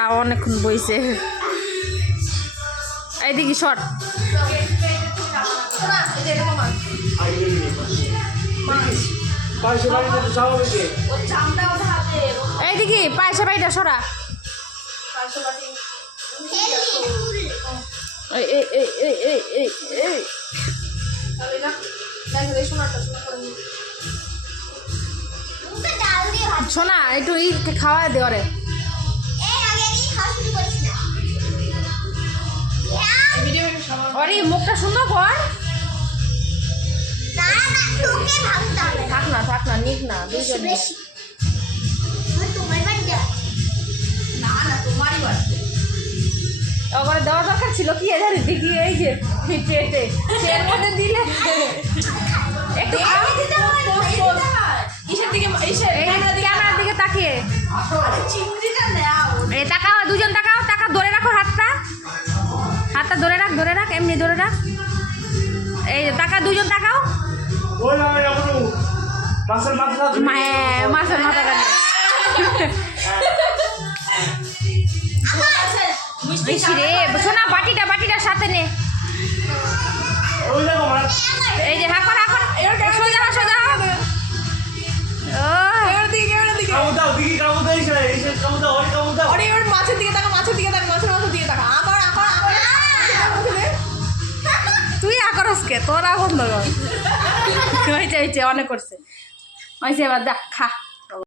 তাও অনেকক্ষণ বইছে। এইদিকে শর্ট এইদিকে পায়সা বাড়িটা সরা। শোনা একটু খাওয়া দে ওরে। ওরে মুখটা সুন্দর কর। থাক না নিক না ওখানে দেওয়া দরকার ছিল কি জানি দেখি এই যে পেটে এর মধ্যে দিলে একটু ক্যামেরার দিকে তাকিয়ে এই তাকাও, দুজন তাকাও, টাকা ধরে রাখো, হাতটা ধরে রাখ এমনি ধরে রাখ। এই টাকা দুজন তাকাও। মাছের মাথা বেশি রে শোনা। বাটিটা সাথে নে। এই যে হাকর সোজা মাছের দিকে তাকা, মাছের দিকে তাকা। তুই আকরসকে তোর আগুন ধর হয়েছে অনেক করছে। এবার দেখ খা।